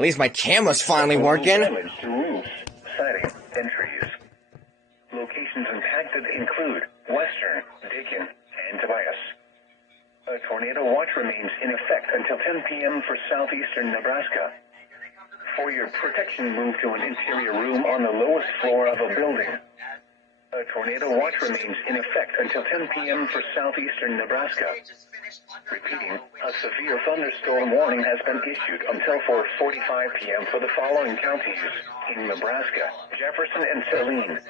At least my camera's finally working. Damage to roofs, siding, and trees. Locations impacted include Western, Deakin, and Tobias. A tornado watch remains in effect until 10 p.m. for southeastern Nebraska. For your protection, move to an interior room on the lowest floor of a building. A tornado watch remains in effect until 10 p.m. for southeastern Nebraska. Repeating, a severe thunderstorm warning has been issued until 4:45 p.m. for the following counties in Nebraska: Jefferson and Saline.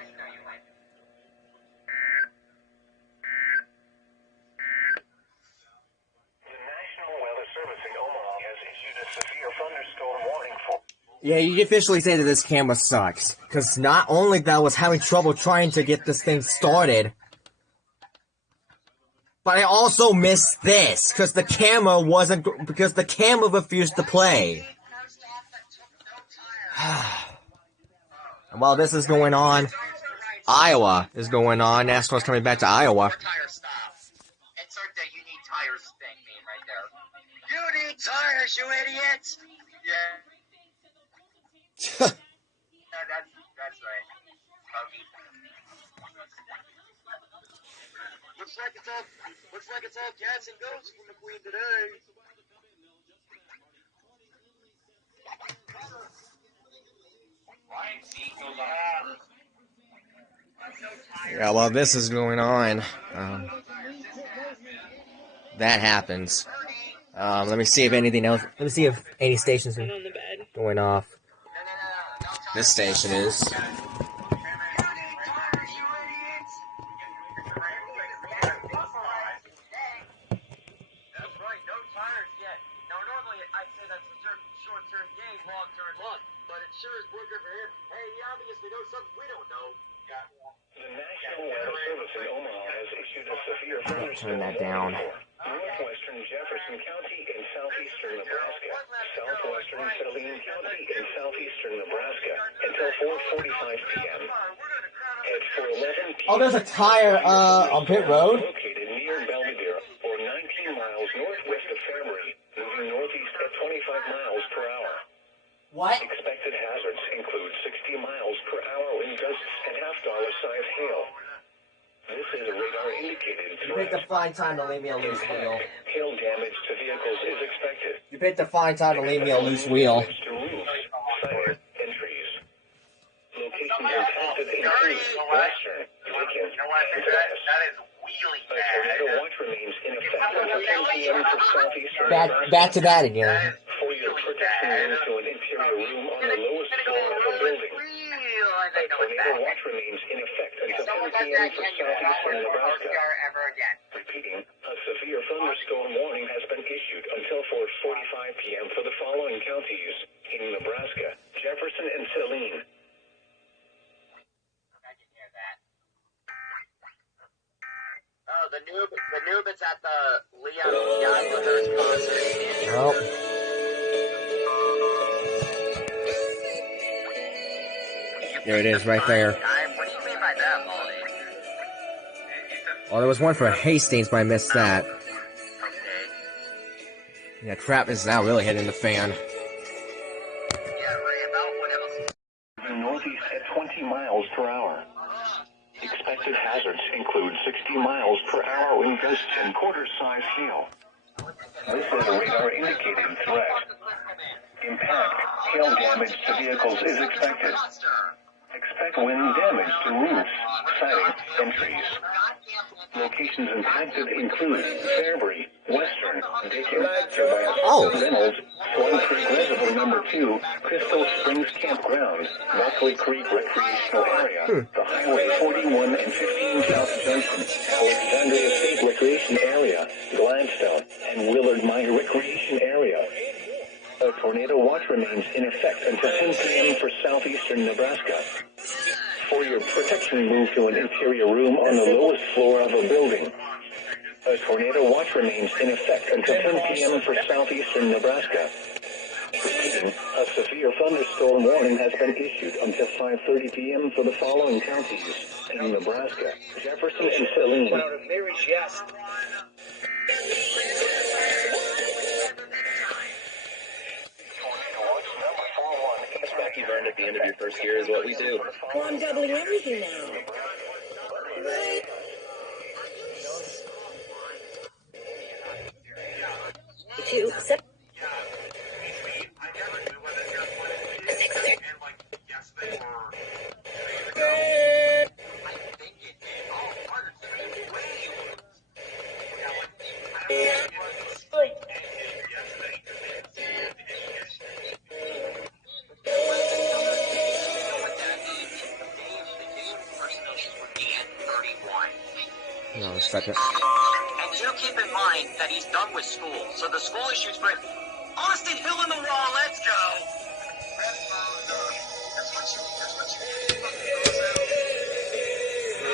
Yeah, you can officially say that this camera sucks. Because not only that I was having trouble trying to get this thing started, but I also missed this. Because the camera refused to play. And while this is going on, Iowa is going on. NASCAR's coming back to Iowa. You need tires, you idiots! Yeah. No, that's right. Looks like it's all cats and ghosts from the Queen today. Yeah, while this is going on, that happens. Let me see if anything else. Let me see if any stations are going off. This station is. That's right, no tires yet. Now, normally I'd say that's a short-term gain, long-term loss, but it sure is working for him. Hey, he obviously knows something we don't know. The National Weather Service in Omaha has issued a severe thunderstorm Turn that down. northwestern Jefferson County in southeastern Nebraska, southwestern Saline County in southeastern Nebraska until 4:45 p.m. At 4:11 p.m. Oh, there's a tire on pit road. Located near Belvidere, or 19 miles northwest of Fairbury, moving northeast at 25 miles per hour. What? Expected hazards include 60 miles per hour wind gusts and half-dollar-sized hail. This is a radar-indicated You picked a fine time to leave me a loose wheel. Hail damage to vehicles is expected. You picked a fine time to leave me a loose wheel. Damage to roofs, siding, and trees. Locations impacted include Western, Deakin, and Tobias. A tornado watch remains in effect until 10 p.m. for southeastern Nebraska. Back to that again. For your protection, move to an interior room on the lowest floor of a building. A tornado watch remains in effect until 10 p.m. for southeastern Nebraska. Repeating, a severe thunderstorm warning has been issued until 4:45 p.m. for the following counties in Nebraska: Jefferson and Saline. I can hear that. Oh, the noob is at the Leon Gallagher's concert. Well. There it is, right there. What do you mean by that, Molly? Oh, there was one for Hastings, but I missed that. Yeah, crap is now really hitting the fan. Northeast at 20 miles per hour. Expected hazards include 60 miles per hour wind gusts and quarter-size hail. This is a radar-indicated threat. Impact, hail damage to vehicles is expected. Expect wind damage to roofs, siding, and trees. Locations impacted include Fairbury, Western, Deakin, Tobias, Reynolds, Swan Creek Reservoir Number 2, Crystal Springs Campground, Buckley Creek Recreational Area, the Highway 41 and 15 South Junction, Alexandria State Recreation Area, Gladstone, and Willard Minor Recreation Area. A tornado watch remains in effect until 10 p.m. for southeastern Nebraska. For your protection, move to an interior room on the lowest floor of a building. A tornado watch remains in effect until 10 p.m. for southeastern Nebraska. Repeating, a severe thunderstorm warning has been issued until 5:30 p.m. for the following counties in Nebraska: Jefferson and Saline. Tornado watch number back you've earned at the end of your first year is what we do. Well, I'm doubling everything now. Right. Two, seven. No, a second. And do keep in mind that he's done with school, so the school issues for Austin Hill in the wall. Let's go.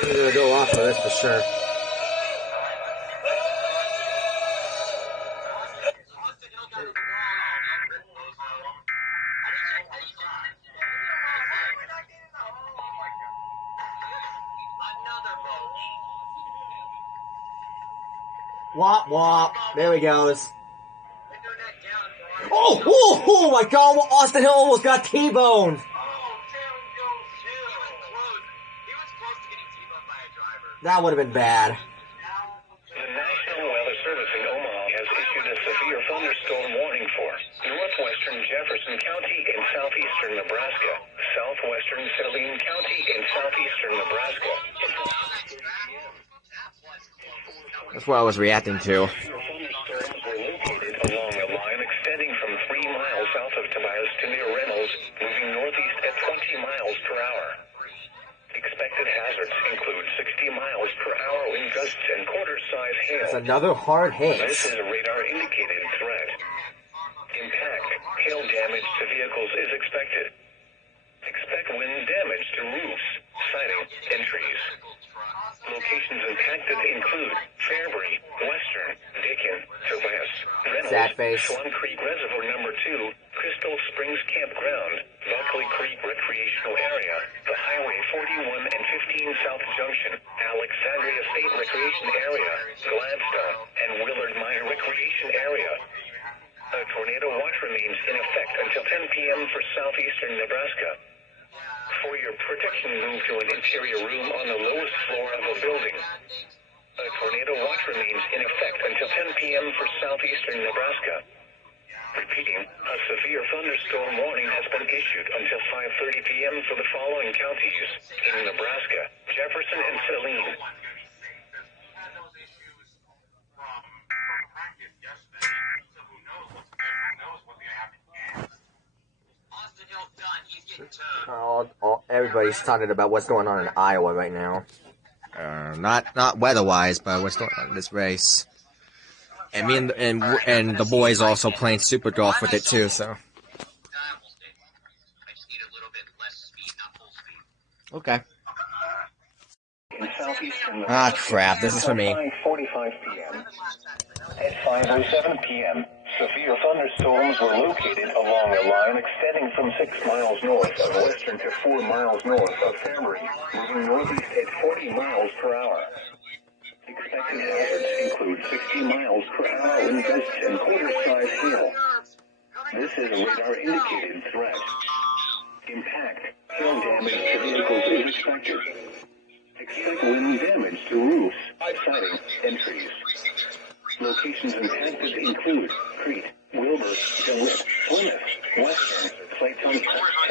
I'm gonna go off of this for sure. Wop wop. There he goes. Oh, oh, oh my God! Austin Hill almost got T-boned. That would have been bad. The National Weather Service in Omaha has issued a severe thunderstorm warning for northwestern Jefferson County in southeastern Nebraska, southwestern Saline County in southeastern Nebraska. That's what I was reacting to. Thunderstorms were located along a line extending from 3 miles south of Tobias to near Reynolds, moving northeast at 20 miles per hour. Expected hazards include 60 miles per hour wind gusts and quarter-size hail. It's another hard hit. This is a radar-indicated threat. Impact, hail damage to vehicles is expected. Expect wind damage to roofs, siding, and trees. Locations impacted include Fairbury, Western, Dakin, Tobias, Sad Reynolds, face. Swan Creek Reservoir Number 2, Crystal Springs Campground, Buckley Creek Recreational Area, the Highway 41 and 15 South Junction, Alexandria State Recreation Area, Gladstone, and Willard Mine Recreation Area. A tornado watch remains in effect until 10 p.m. for southeastern Nebraska. For your protection, move to an interior room on the lowest floor of a building. A tornado watch remains in effect until 10 p.m. for southeastern Nebraska. Repeating, a severe thunderstorm warning has been issued until 5:30 p.m. for the following counties in Nebraska: Jefferson and Saline. Everybody's talking about what's going on in Iowa right now. Not weather-wise, but what's going on in this race. And me and the boys also playing super golf with it too. So. Okay. Ah, crap! This is for me. 5:45 p.m. At 5:07 p.m., severe thunderstorms were located along a line extending from 6 miles north of Western to 4 miles north of Fairbury, moving northeast at 40 miles per hour. Expected hazards include 60 miles per hour wind gusts and quarter-size hail. This is a radar-indicated threat. Impact, hail damage to vehicles is expected. Expect wind damage to roofs, siding, and trees. Locations impacted include Crete, Wilbur, DeWitt, Plymouth, Western, Clayton,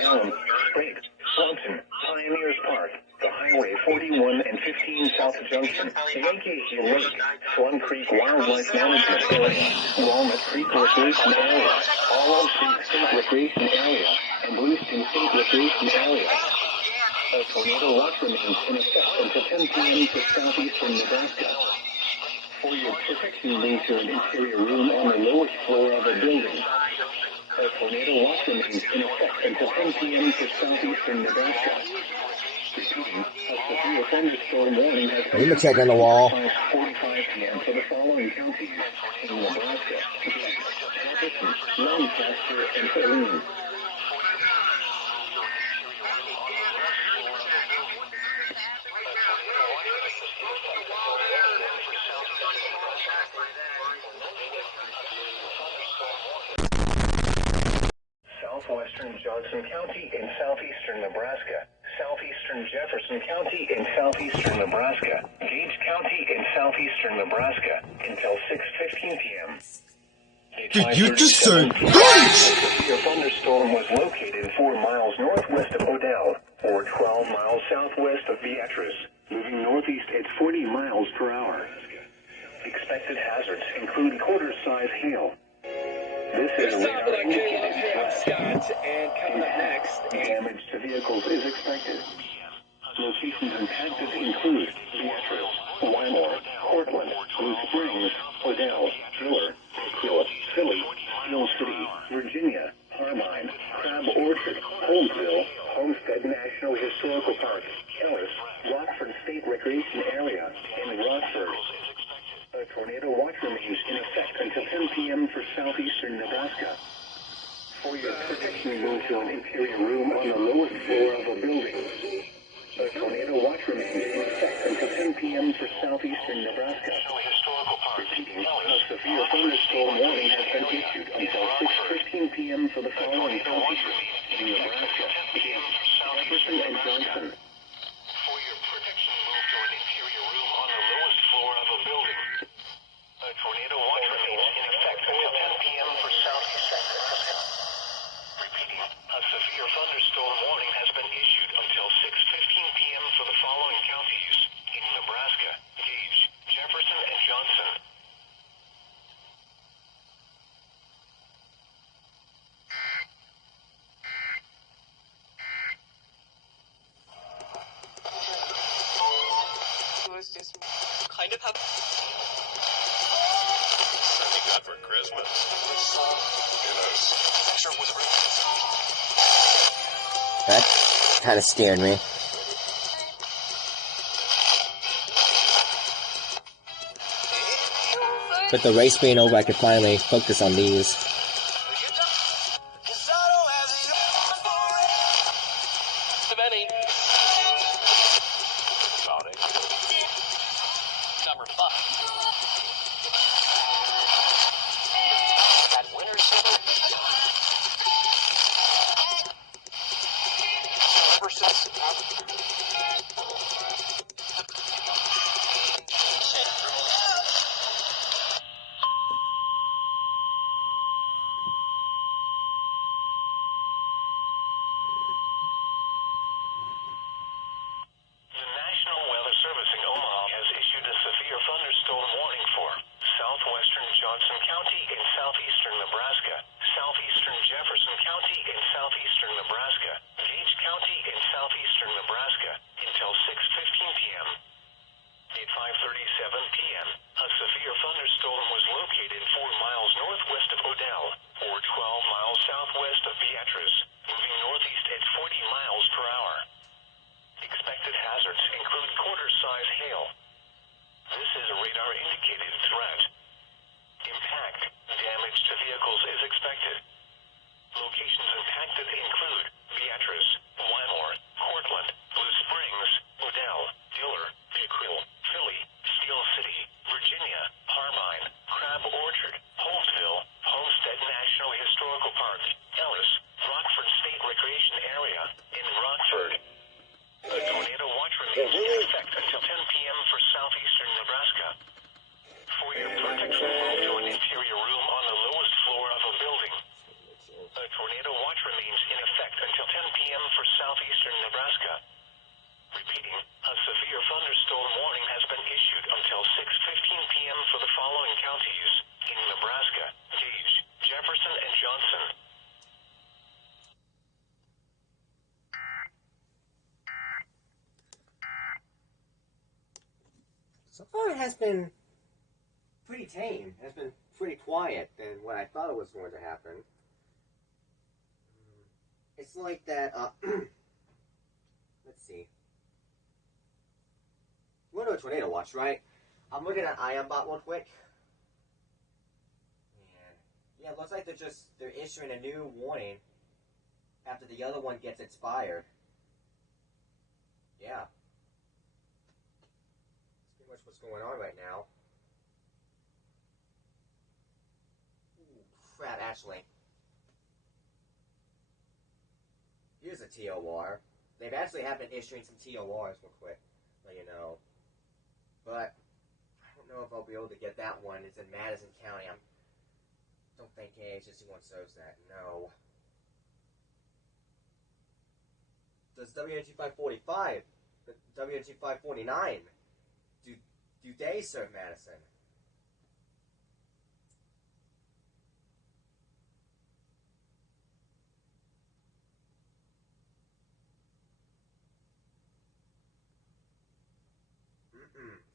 Allen, Sprague, Swanson, Pioneers Park, the Highway 41 and 15 South Junction, Yankee Lake, Swan Creek Wildlife Management Area, Walnut Creek Recreation Area, Olive Creek State Recreation Area, and Blueston State Recreation Area. A tornado watch remains in effect until 10 p.m. for southeastern Nebraska. For your protection, move to an interior room on the lowest floor of a building. A tornado watch remains in effect until 10 p.m. for southeastern Nebraska. Repeating, a severe thunderstorm warning has been Let me check on the wall. 5:45 p.m. for the following counties in Nebraska: Jefferson, Lancaster, and Saline. Southwestern southwestern Johnson County in southeastern Nebraska, southeastern Jefferson County in southeastern Nebraska, Gage County in southeastern Nebraska until 6:15 p.m. Did you just say A severe thunderstorm was located 4 miles northwest of Odell, or 12 miles southwest of Beatrice, moving northeast at 40 miles per hour. Expected hazards include quarter-size hail. This is a radar indicated Scott, and coming up next, damage to vehicles is expected. Locations impacted include Beatrice, Wymore, Cortland, Blue Springs, Odell, Diller, Pickwill, Philly, Steel City, Virginia, Harmine, Crab Orchard, Holmesville, Homestead National Historical Park, Ellis, Rockford State Recreation Area, and Rockford. A tornado watch remains in effect until 10 p.m. for southeastern Nebraska. For your protection, move to an interior room on the lowest floor of a building. A tornado watch remains in effect until 10 p.m. for southeastern Nebraska. Repeating, a severe thunderstorm warning has been issued until 6:15 p.m. for the following counties in Nebraska, Jefferson and Johnson. For your protection, move to an interior room on the lowest floor of a building. A tornado watch remains in effect until 10 p.m. for southeastern Nebraska. Repeating, a severe thunderstorm warning has been issued until 6:15 p.m. for the following counties in Nebraska, Gage, Jefferson, and Johnson. Was just kind of happy. What you got for Christmas? That kind of scared me. With the race being over, I could finally focus on these. Number 5. At Winter Silver. Ever since thunderstorm warning for southwestern Johnson County in southeastern Nebraska, southeastern Jefferson County in southeastern Nebraska, Gage County in southeastern Nebraska until 6:15 p.m. At 5:37 p.m., a severe thunderstorm was located 4 miles northwest of Odell, or 12 miles southwest of Beatrice, moving northeast at 40 miles per hour. Expected hazards include quarter-size hail. This is a radar-indicated threat. Impact, damage to vehicles is expected. Locations impacted include Beatrice, Wymore, Cortland, Blue Springs, Odell, Diller, Pickwill, Philly, Steel City, Virginia, Harmine, Crab Orchard, Holmesville, Homestead National Historical Park, Ellis, Rockford State Recreation Area, in Rockford. A tornado watch remains in effect until 10 p.m. for southeastern Nebraska. For your protection, move to an interior room on the lowest floor of a building. A tornado watch remains in effect until 10 p.m. for southeastern Nebraska. Repeating, a severe thunderstorm warning has been issued until 6:15 p.m. for the following counties in Nebraska, Gage, Jefferson, and Johnson. So far it has been pretty tame. It has been pretty quiet than what I thought it was going to happen. It's like that, let's see. You want to do a tornado watch, right? I'm looking at IonBot real quick. And yeah, it looks like they're issuing a new warning after the other one gets expired. Yeah. That's pretty much what's going on right now. Ooh, crap, actually. a TOR. They've actually have been issuing some TORs real quick, let you know. But I don't know if I'll be able to get that one. It's in Madison County. I don't think AHSC1 serves that. No. Does WNT545, WNT549, do they serve Madison?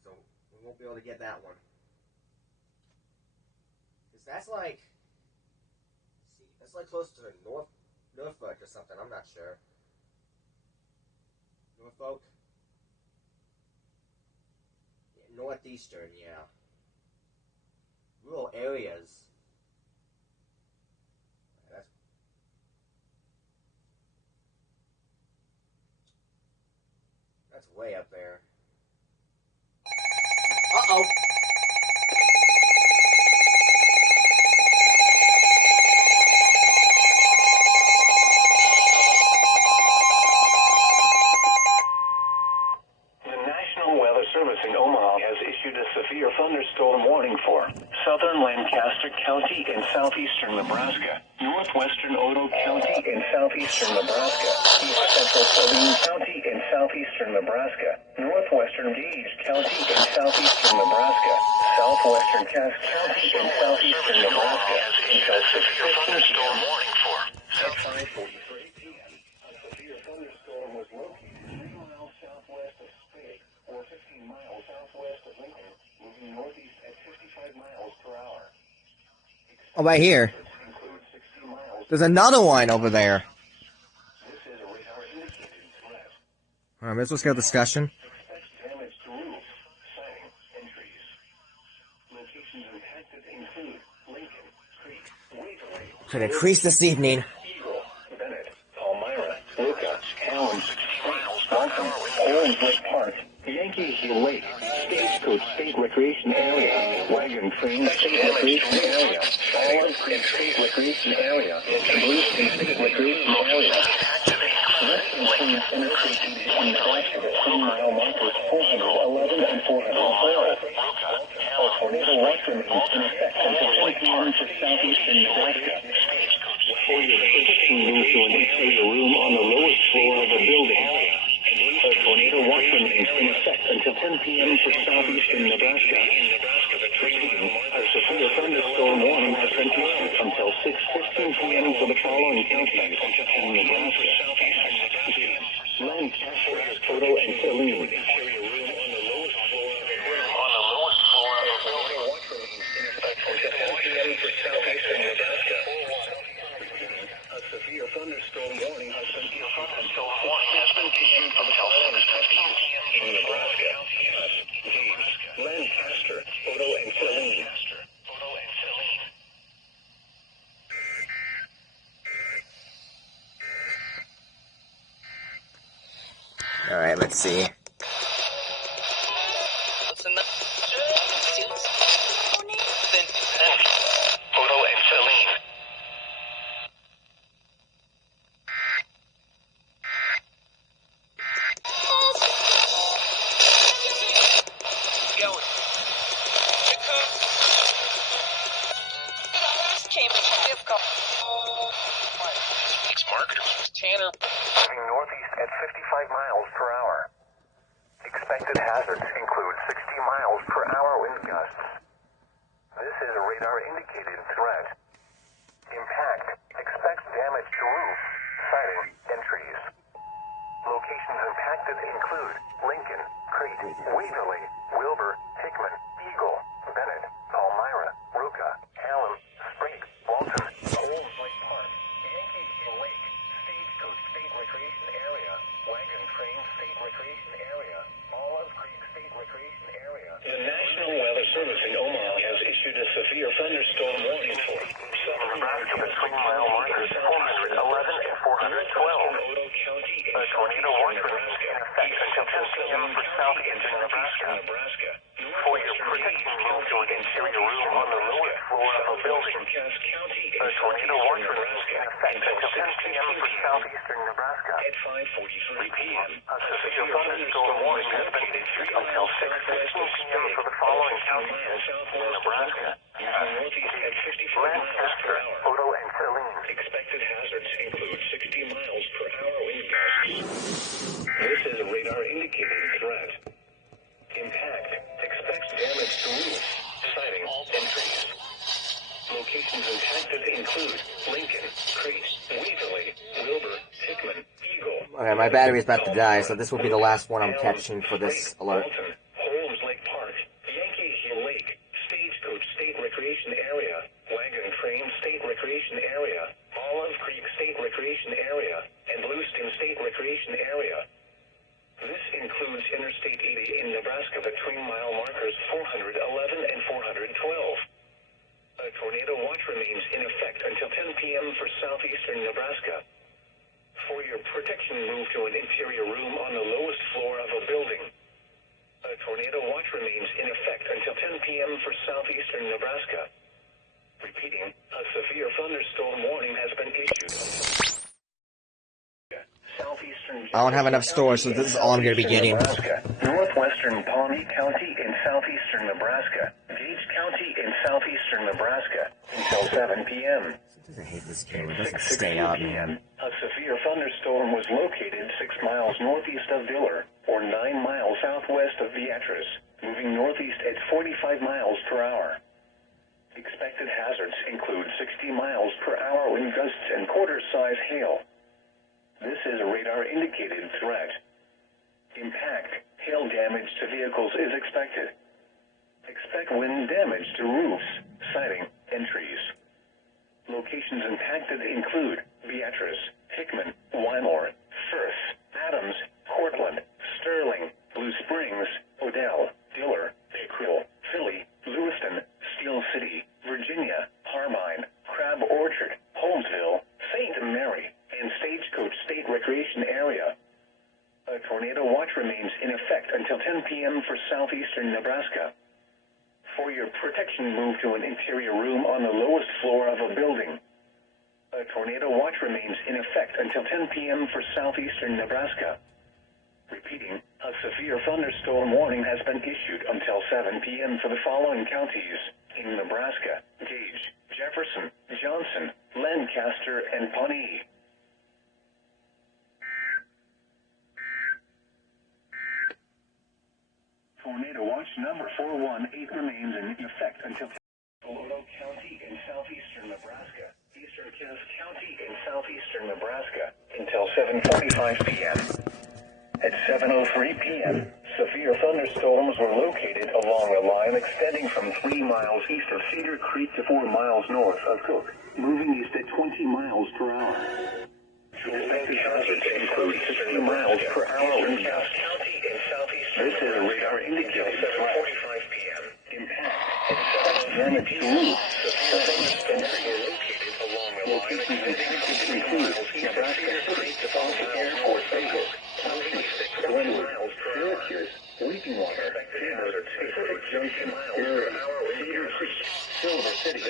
So we won't be able to get that one. Because that's like close to Norfolk or something. I'm not sure. Norfolk? Yeah, Northeastern, yeah. Rural areas. That's way up there. Uh-oh! Service in Omaha has issued a severe thunderstorm warning for southern Lancaster County in southeastern Nebraska, northwestern Otoe County in southeastern Nebraska, east central Saline County in southeastern Nebraska, northwestern Gage County in southeastern Nebraska, southwestern Cass County in southeastern Nebraska, until 6:15 thunderstorm warning for. At 5:43 p.m., a severe thunderstorm was located 3 miles southwest of Spade, or 15 miles southwest of Lincoln, moving northeast at 55 miles per hour. Oh, right here. There's another one over there. This is a radar indicated threat. Alright, let's go discussion. Expect damage to roofs, siding, and trees. Locations impacted include Lincoln, Creek, Waverly, Could increase this evening. Eagle, Bennett, Palmyra, Luca, Allen, Walton, Orange Lake Park, Yankee Hill Lake, Stagecoach State Recreation Area, Wagon Train State Recreation Area, Olive Creek State Recreation Area, Blueston State Recreation Area. Western Plains Interstate 81 Nebraska, the 20-mile markers 411 and 412. A tornado watch remains in effect until 10 p.m. for southeastern Nebraska. For your protection, move to an interior room on the lowest floor of a building. A tornado watch remains in effect until 10 p.m. for southeastern Nebraska. A severe thunderstorm warning has been issued until 6:15 p.m. for the following counties in Nebraska: Lancaster, Otoe, and Saline. On the lowest floor of a building. Watch remains in effect until 10 p.m. for southeastern Nebraska. A severe thunderstorm warning has been issued until 6:15 p.m. for the following counties in Nebraska: Lancaster, Otoe, and Saline. Alright, let's see. Otoe and Saline. Going. Marketers. Tanner. Moving northeast at 55 miles per hour. Expected hazards include 60 miles per hour wind gusts. This is a radar indicated threat. Impact. Expect damage to roofs, siding, and trees. Locations impacted include Lincoln, Crete, Waverly, Wilbur, Hickman, Eagle, Bennett, Palmyra, Ruka, Allen, Sprague, Walton, Old Lake Park, Yankee Hill Lake, Stagecoach State Recreation Area, Wagon Train State Recreation Area, Olive Creek State Recreation Area. The National Weather Service in Omaha has issued a severe thunderstorm warning for southern Nebraska between mile markers 411 and 412. A tornado watch remains in effect until 10 p.m. for southeastern Nebraska. For your protection, move to an interior room on the lowest floor of a building. A tornado watch remains in effect effect until 10 p.m. for southeastern Nebraska. At 5:43 p.m., A severe thunderstorm warning has been issued until 6:15 p.m. for the following counties in Nebraska: northeast at 55 miles per Lancaster, hour. Odo, and Saline. Expected hazards include 60 miles per hour wind gusts. This is a radar indicated threat. Impact. Expect damage to roofs, siding, and trees. Locations impacted include Lincoln, Crete, Waverly, Wilbur, Hickman, Eagle. Okay, my battery's about to die, so this will be the last one I'm catching for this alert. Walton, Holmes Lake Park, Yankee Hill Lake, Stagecoach State Recreation Area, Wagon Train State Recreation Area, Olive Creek State Recreation Area, and Blueston State Recreation Area. This includes Interstate 80 in Nebraska between mile markers 411 and 412. A tornado watch remains in effect until 10 p.m. for southeastern Nebraska. For your protection, move to an interior room on the lowest floor of a building. A tornado watch remains in effect until 10 p.m. for southeastern Nebraska. Repeating, a severe thunderstorm warning has been issued. Southeastern I don't have enough storage, so this is all I'm going to be getting. Nebraska, northwestern Pawnee County in southeastern Nebraska, Gage County in southeastern Nebraska until 7 p.m. I hate this game. It doesn't stay up, man. A severe thunderstorm was located 6 miles northeast of Diller, or 9 miles southwest of Beatrice, moving northeast at 45 miles per hour. Expected hazards include 60 miles per hour wind gusts and quarter-size hail. This is a radar-indicated threat. Impact, hail damage to vehicles is expected. Expect wind damage to roofs, siding, and trees. Locations impacted include Beatrice, Hickman, Wymore, Firth, Adams, Cortland, Sterling, Blue Springs, Odell, Diller, Pickrell, Philly, Lewiston, Steel City, Virginia, Harmine, Crab Orchard, Holmesville, St. Mary, and Stagecoach State Recreation Area. A tornado watch remains in effect until 10 p.m. for southeastern Nebraska. For your protection, move to an interior room on the lowest floor of a building. A tornado watch remains in effect until 10 p.m. for southeastern Nebraska. Repeating, a severe thunderstorm warning has been issued until 7 p.m. for the following counties in Nebraska: Gage, Jefferson, Johnson, Lancaster, and Pawnee. Tornado watch number 418 remains in effect until Odo County in southeastern Nebraska, Eastern Cass County in southeastern Nebraska until 7:45 p.m. At 7:03 p.m., severe thunderstorms were located along a line extending from 3 miles east of Cedar Creek to 4 miles north of Cook, moving east at 20 miles per hour. Expected hazards include 60 miles per hour in Cass County in southeastern. This is a radar indicated 7:45 p.m. Impact. Expect damage to roofs. Severe thunderstorms were located along a line extending include Nebraska City to Foster Air Force Base, Glenwood, Syracuse, Weepingwater, Pacific Junction, Murray, Cedar Creek, Silver City,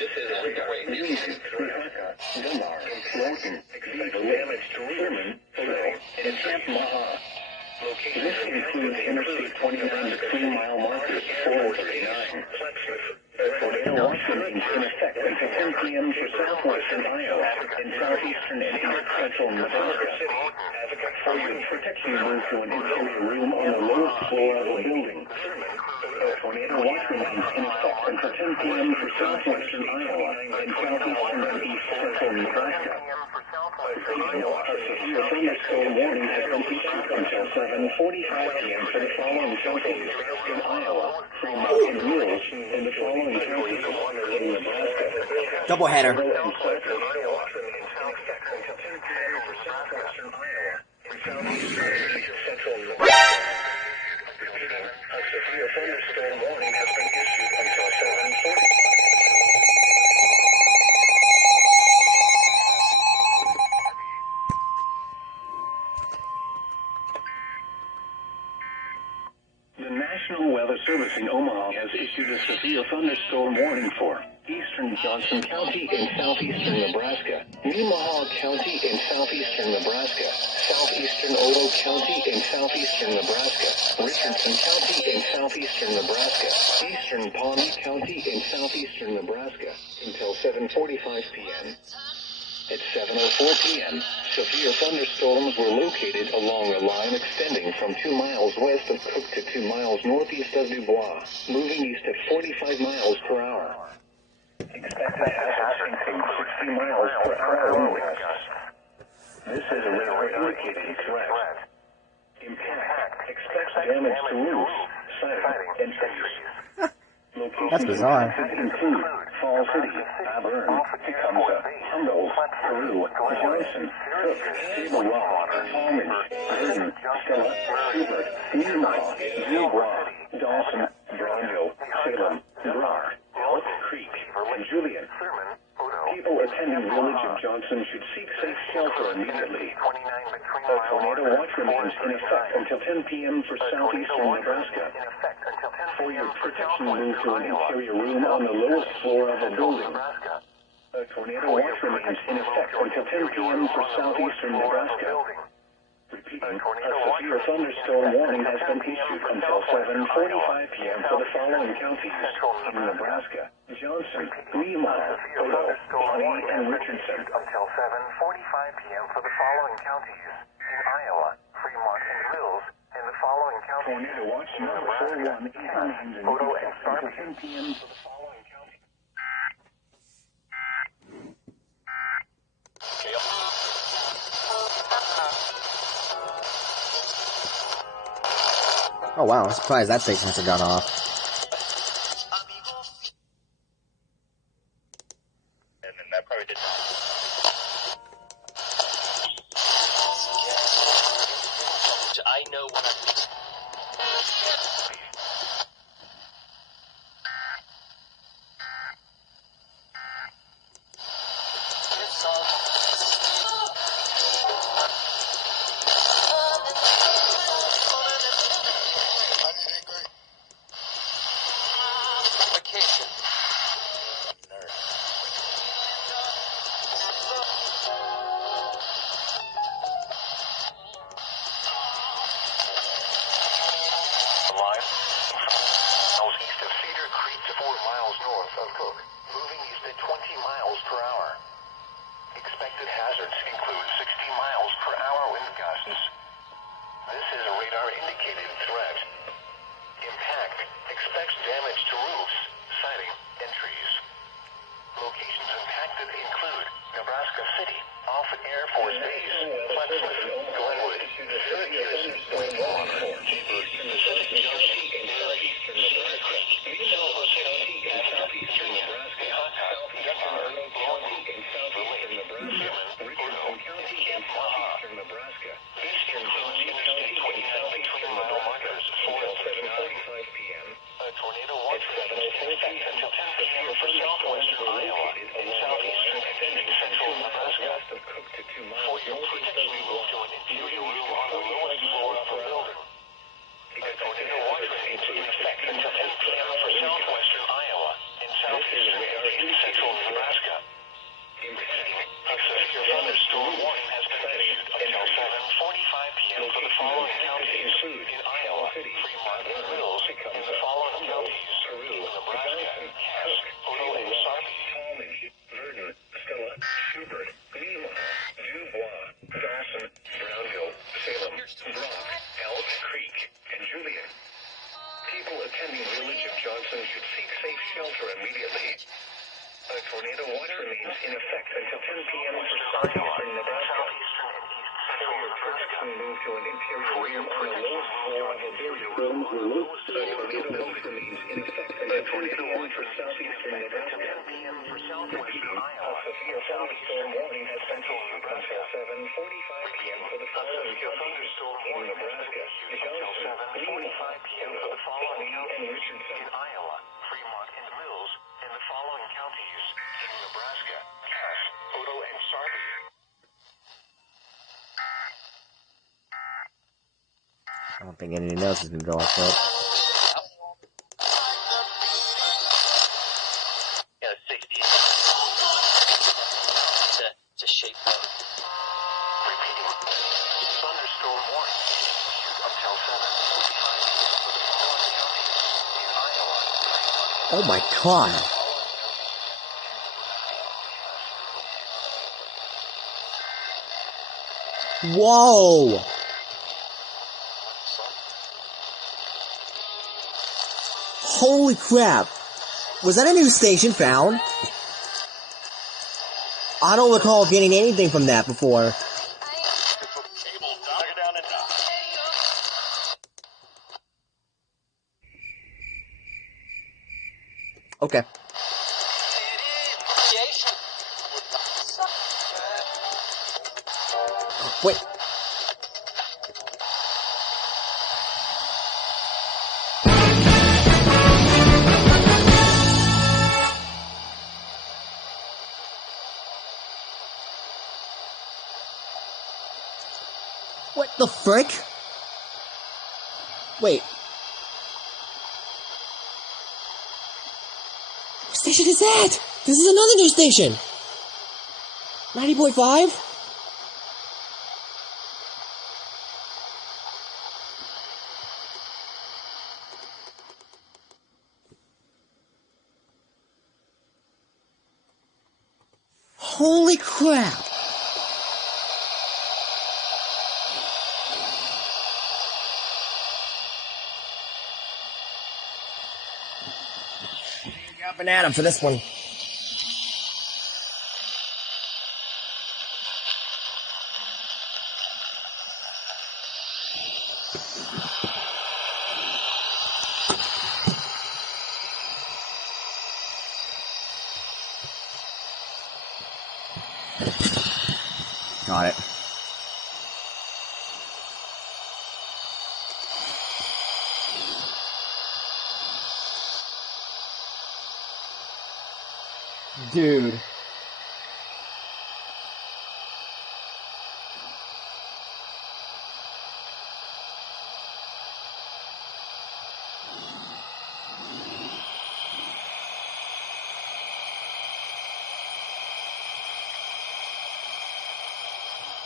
Union, Weehawka, Delmar, Lawton, Beaver, Sherman, Phil, and Camp Maha. This includes Interstate 29 between mile markers 4 and 39. Tornado watch remains in effect until 10 p.m. for southwestern Iowa and southeastern and east-central Nebraska. For your protection, move to an interior room on the lowest floor of a building. Tornado watch remains in effect until 10 p.m. for southwestern Iowa and southeastern and east-central Nebraska. A severe thunderstorm warning has been issued until 7:45 p.m. for the following counties in Iowa, Fremont, and Mills, and the following counties in Nebraska. Doubleheader. A severe thunderstorm warning has been issued until 7:40. The National Weather Service in Omaha has issued a severe thunderstorm warning for Eastern Johnson County in southeastern Nebraska, Nemaha County in southeastern Nebraska, southeastern Odo County in southeastern Nebraska, Richardson County in southeastern Nebraska, eastern Pawnee County in southeastern Nebraska, until 7:45 p.m. At 7:04 p.m., severe thunderstorms were located along a line extending from 2 miles west of Cook to 2 miles northeast of Dubois, moving east at 45 miles per hour. Expected hazards include 60 miles per hour wind gusts. This is a radar indicating threat. Impact. Expect damage to roofs, siding, and trees. That's bizarre. Include Fall City, Auburn, Tecumseh, Humboldt, Peru, Johnson, Cook, Table Rock, Talmadge, Verdon, Stella, Schubert, Nemaha, Dubois, Dawson, Brownville, Salem, Brock, Elk Creek, and Julian. People attending the village of Johnson should seek safe shelter immediately. A tornado watch remains in effect until 10 p.m. for southeastern Nebraska. For your protection, move to an interior room on the lowest floor of a building. A tornado watch remains in effect until 10 p.m. for southeastern Nebraska. Repeating, a severe thunderstorm warning has been issued until 7:45 p.m. for the following counties in Nebraska: Johnson, Nemaha, Odo, Pawnee, and Richardson. Until 7:45 p.m. for the following counties in Iowa, Fremont and Mills, and the following counties Tornado watch in number Nebraska, 4189 Odo and until Sarpy 10 p.m. for the following counties. Oh wow, I'm surprised that station hasn't gone off. And then that probably did I know when I'm vacation. Line miles east of Cedar Creek to 4 miles north of Cook, moving east at 20 miles per hour. Expected hazards include 60 miles per hour wind gusts. This is a radar indicated threat. Impact expects damage to roofs, siding, and trees. Locations impacted include Nebraska City, Offutt Air Force Base, Plattsmouth, Glenwood, Syracuse, Whitewater, Eastern Johnson, Southeastern Nebraska, Silver City, and southeastern Nebraska, Denver, Lawton, southeastern Nebraska, Richardson County, and southeastern Nebraska, Eastern Johnson County, and southeastern Nebraska, until 7:45 p.m. A tornado watch remains in effect until 10 p.m. for southwestern Iowa and southeastern and central Nebraska. For your protection, move to an interior room on the lowest floor of a building. A tornado watch remains in effect until 10 p.m. for southwestern Iowa and southeastern and central Nebraska. A severe thunderstorm warning has been issued until 7:45 p.m. for the following counties in Iowa, Fremont and Mills, and the following counties in Nebraska, Cass, Odo, and Sarpy. Talmadge, Verdon, Stella, Schubert, Nemaha, Dubois, Dawson, Brownville, Salem, Brock, Elk Creek, and Julian. People attending the village of Johnson should seek safe shelter immediately. A tornado watch remains in effect until 10 p.m. for southeastern Nebraska. For your protection, move to an interior room on the lowest floor of a building. A tornado watch remains in effect until 10 p.m. for southeastern Nebraska. Repeating, a severe thunderstorm warning has been issued until 7:45 p.m. for the following counties in Nebraska: Johnson, Nemaha, Odo, Pawnee, and Richardson. In Iowa, Fremont and Mills, and the following counties in Nebraska, Cass, Odo, and Sarpy. I don't think anything else has been going up. Yeah, 60 thunderstorm warning issued until 7:45 p.m. for the following counties in Iowa. Oh my god. Whoa! Holy crap! Was that a new station found? I don't recall getting anything from that before. Okay. Wait. What the frick? Wait. What station is that? This is another new station. 90.5? Holy crap! Up and at him for this one. Got it. Dude.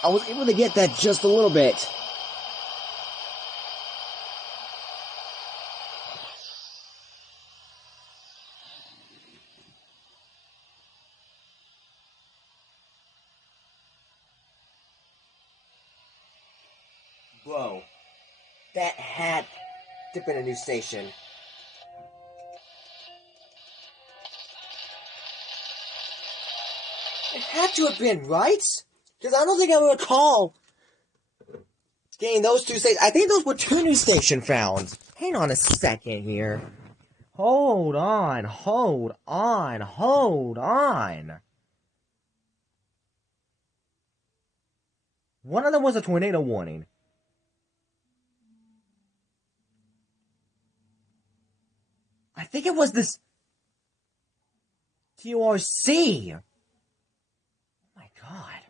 I was able to get that just a little bit. Bro, that had to have been a new station. It had to have been, right? Because I don't think I recall getting those two stations. I think those were two new stations found. Hang on a second here. Hold on, hold on, hold on. One of them was a tornado warning. I think it was this TRC. Oh my god.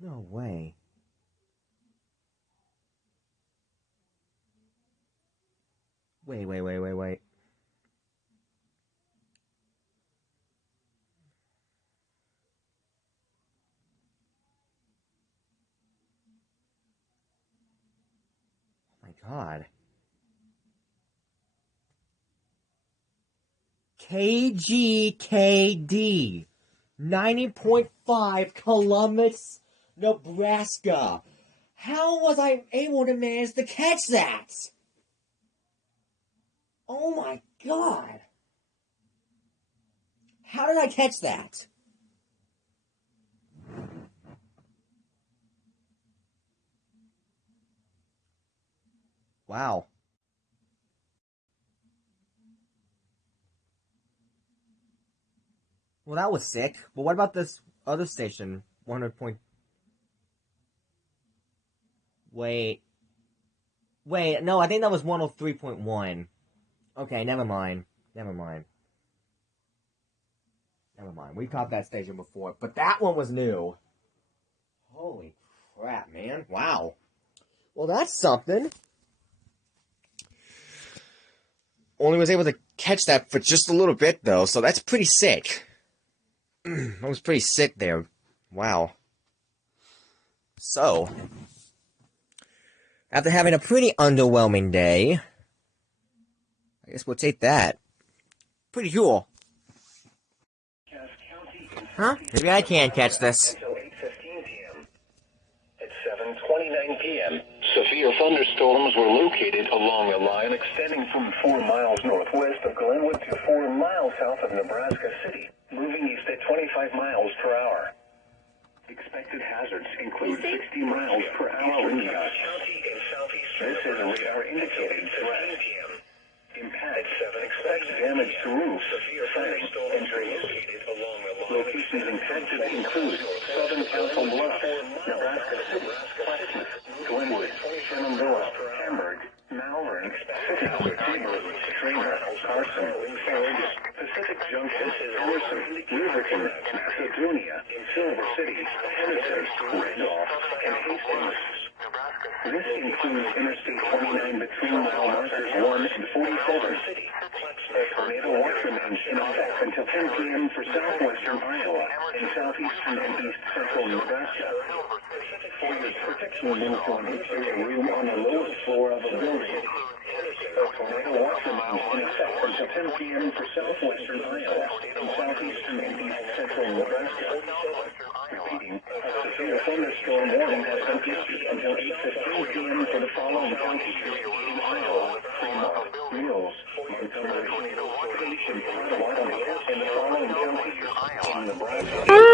No way. Wait. Oh my god. KGKD 90.5 Columbus, Nebraska. How was I able to manage to catch that? Oh my god. How did I catch that? Wow. Well, that was sick. But what about this other station? 100 point... Wait, no, I think that was 103.1. Okay, never mind. We caught that station before, but that one was new. Holy crap, man. Wow. Well, that's something. Only was able to catch that for just a little bit, though, so that's pretty sick. That was pretty sick there. Wow. So, After having a pretty underwhelming day, I guess we'll take that. Pretty cool. Huh? Maybe I can catch this. Until 8:15 p.m. At 7:29 p.m., severe thunderstorms were located along a line extending from 4 miles northwest of Glenwood to 4 miles south of Nebraska City, moving east at 25 miles per hour. Expected hazards include 60 miles per hour wind gusts. This is a radar indicated threat. Impact. Expect damage to roofs, siding, and trees. Locations impacted include Southern Council Bluffs, Nebraska City, Plattsmouth, Glenwood, Shenandoah, Hamburg, Malvern, City, Taylor, Trainer, Carson, Ford, Pacific Junction, Orson, Riverton, Macedonia, Silver City, Henderson, Randolph, and Hastings. This includes Interstate 29 between mile markers 1 and 47. A tornado watch remains in effect until 10 p.m. for southwestern Iowa and southeastern and east central Nebraska. For your protection, move to an interior room on the lowest floor of a building. A tornado watch remains in effect until 10 p.m. for southwestern Iowa and southeastern and east central Nebraska. Repeating, a severe thunderstorm warning has been issued until 8:15 p.m. for the following counties in Iowa: Fremont, Mills, Montgomery, Station, Ottawa, and the following counties in Nebraska.